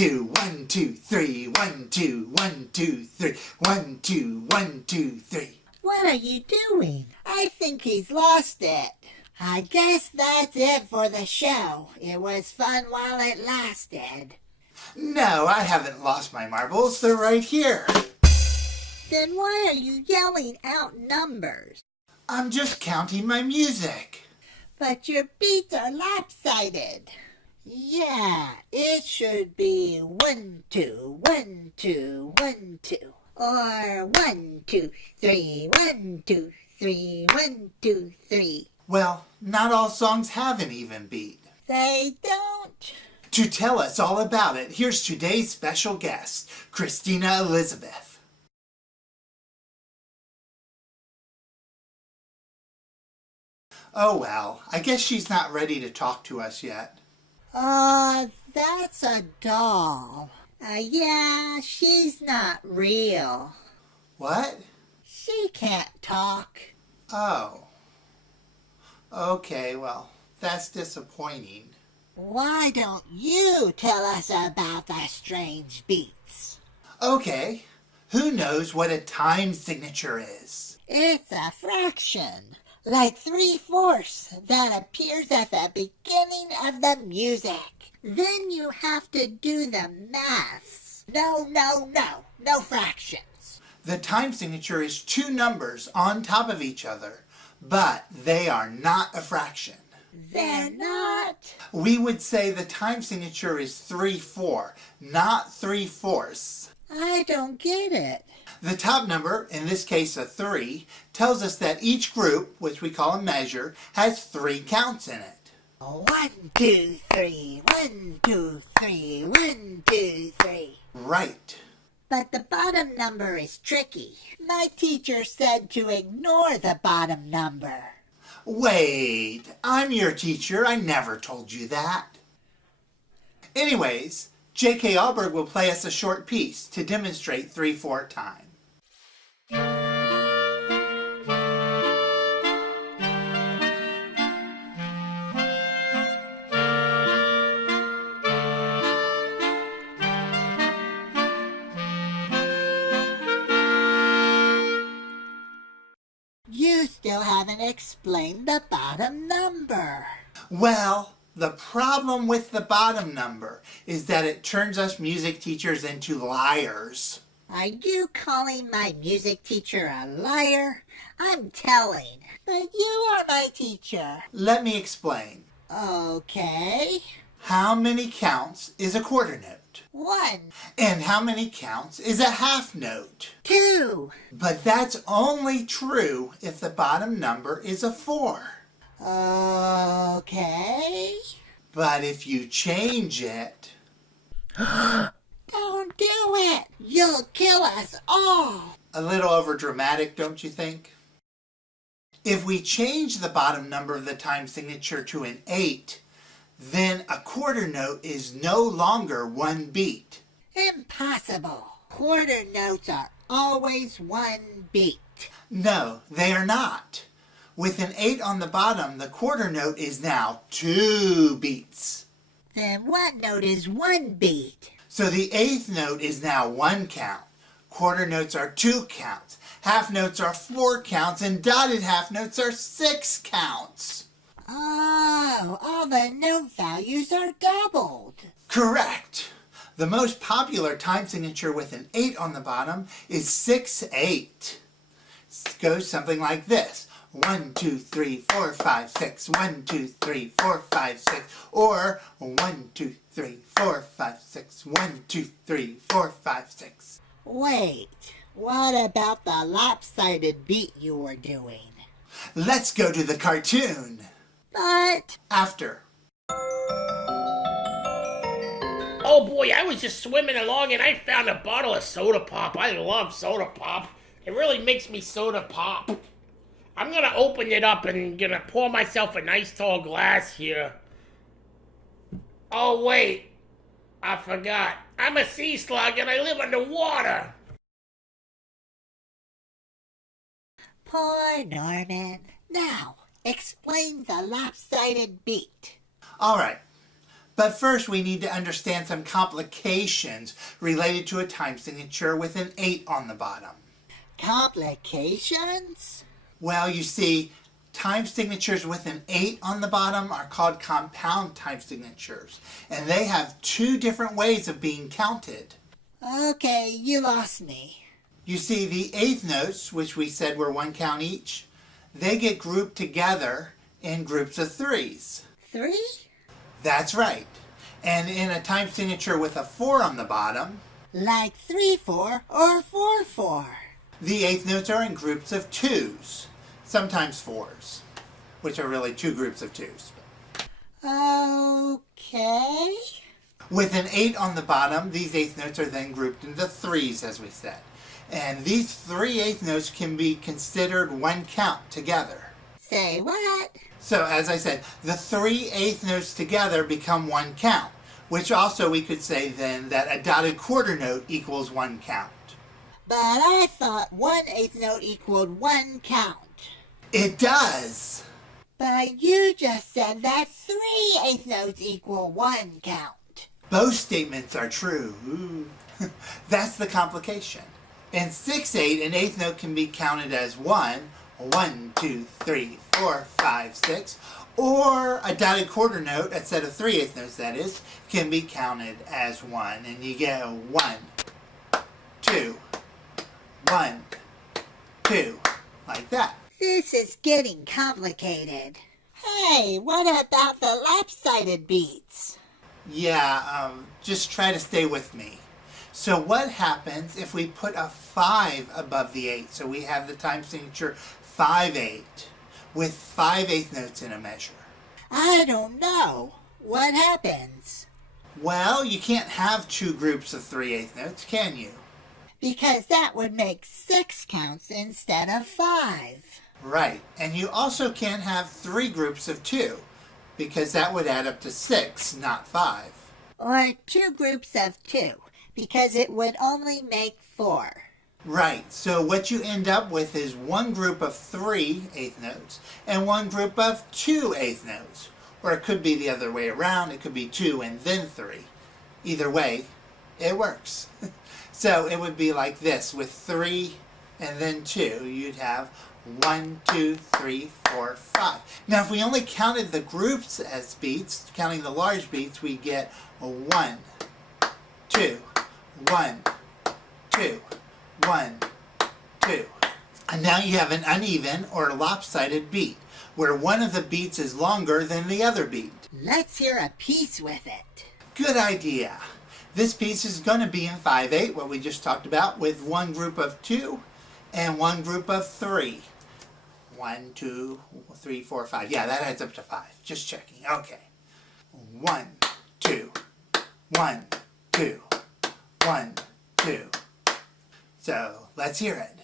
2, 1, 2, 3, 1, 2, 1, 2, 3, 1, 2, 1, 2, 3. What are you doing? I think he's lost it. I guess that's it for the show. It was fun while it lasted. No, I haven't lost my marbles. They're right here. Then why are you yelling out numbers? I'm just counting my music. But your beats are lopsided. Yeah, it should be 1, 2, 1, 2, 1, 2. Or 1, 2, 3, 1, 2, 3, 1, 2, 3. Well, not all songs have an even beat. They don't. To tell us all about it, here's today's special guest, Christina Elizabeth. Oh well, I guess she's not ready to talk to us yet. That's a doll. Yeah, she's not real. What? She can't talk. Oh. Okay, well, that's disappointing. Why don't you tell us about the strange beats? Okay, who knows what a time signature is? It's a fraction, like 3/4, that appears at the beginning of the music. Then you have to do the maths. No fractions. The time signature is two numbers on top of each other, but they are not a fraction. They're not. We would say the time signature is 3/4, not 3/4. I don't get it. The top number, in this case a 3, tells us that each group, which we call a measure, has 3 counts in it. 1, 2, 3, 1, 2, 3, 1, 2, 3. Right. But the bottom number is tricky. My teacher said to ignore the bottom number. Wait, I'm your teacher. I never told you that. Anyways, J.K. Alberg will play us a short piece to demonstrate 3/4 time. You still haven't explained the bottom number. Well, the problem with the bottom number is that it turns us music teachers into liars. Are you calling my music teacher a liar? I'm telling. But you are my teacher. Let me explain. Okay. How many counts is a quarter note? 1, And how many counts is a half note? 2. But that's only true if the bottom number is a 4. Okay. But if you change it... Don't do it. You'll kill us all. A little over dramatic, don't you think? If we change the bottom number of the time signature to an 8, then a quarter note is no longer 1 beat. Impossible. Quarter notes are always 1 beat. No, they are not. With an 8 on the bottom, the quarter note is now 2 beats. Then what note is 1 beat? So the 8th note is now 1 count. Quarter notes are 2 counts. Half notes are 4 counts, and dotted half notes are 6 counts. Oh, all the note values are doubled. Correct. The most popular time signature with an 8 on the bottom is 6/8. It goes something like this. 1, 2, 3, 4, 5, 6. 1, 2, 3, 4, 5, 6. Or 1, 2, 3, 4, 5, 6. 1, 2, 3, 4, 5, 6. Wait, what about the lopsided beat you were doing? Let's go to the cartoon. But... After. Oh boy, I was just swimming along and I found a bottle of soda pop. I love soda pop. It really makes me soda pop. I'm gonna open it up and gonna pour myself a nice tall glass here. Oh wait, I forgot. I'm a sea slug and I live underwater. Poor Norman. Now, explain the lopsided beat. All right. But first we need to understand some complications related to a time signature with an 8 on the bottom. Complications? Well, you see, time signatures with an 8 on the bottom are called compound time signatures, and they have 2 different ways of being counted. Okay, you lost me. You see, the eighth notes, which we said were 1 count each, they get grouped together in groups of 3s. 3? That's right. And in a time signature with a 4 on the bottom, Like 3/4 or 4/4. the eighth notes are in groups of 2s, sometimes 4s, which are really 2 groups of 2s. Okay. With an 8 on the bottom, these eighth notes are then grouped into 3s, as we said. And these 3 eighth notes can be considered 1 count together. Say what? So, as I said, the 3 eighth notes together become 1 count, which also we could say then that a dotted quarter note equals 1 count. But I thought 1/8 note equaled 1 count. It does! But you just said that 3/8 notes equal 1 count. Both statements are true. Ooh. That's the complication. In 6/8, an eighth note can be counted as 1, 1, 2, 3, 4, 5, 6, or a dotted quarter note, a set of 3 eighth notes that is, can be counted as 1, and you get a 1, 2, 1, 2, like that. This is getting complicated. Hey, what about the lopsided beats? Yeah, just try to stay with me. So what happens if we put a 5 above the 8? So we have the time signature 5/8 with 5 eighth notes in a measure. I don't know. What happens? Well, you can't have 2 groups of 3 eighth notes, can you? Because that would make 6 counts instead of 5. Right, and you also can't have 3 groups of 2, because that would add up to 6, not 5. Or 2 groups of 2, because it would only make 4. Right, so what you end up with is 1 group of 3 eighth notes and 1 group of 2 eighth notes. Or it could be the other way around, it could be 2 and then 3. Either way, it works. So it would be like this, with 3 and then 2, you'd have 1, 2, 3, 4, 5. Now if we only counted the groups as beats, counting the large beats, we get a 1, 2, 1, 2, 1, 2. And now you have an uneven or lopsided beat, where one of the beats is longer than the other beat. Let's hear a piece with it. Good idea. This piece is going to be in 5/8, what we just talked about, with 1 group of 2 and 1 group of 3. 1, 2, 3, 4, 5. Yeah, that adds up to 5. Just checking. Okay. 1, 2, 1, 2, 1, 2. So let's hear it.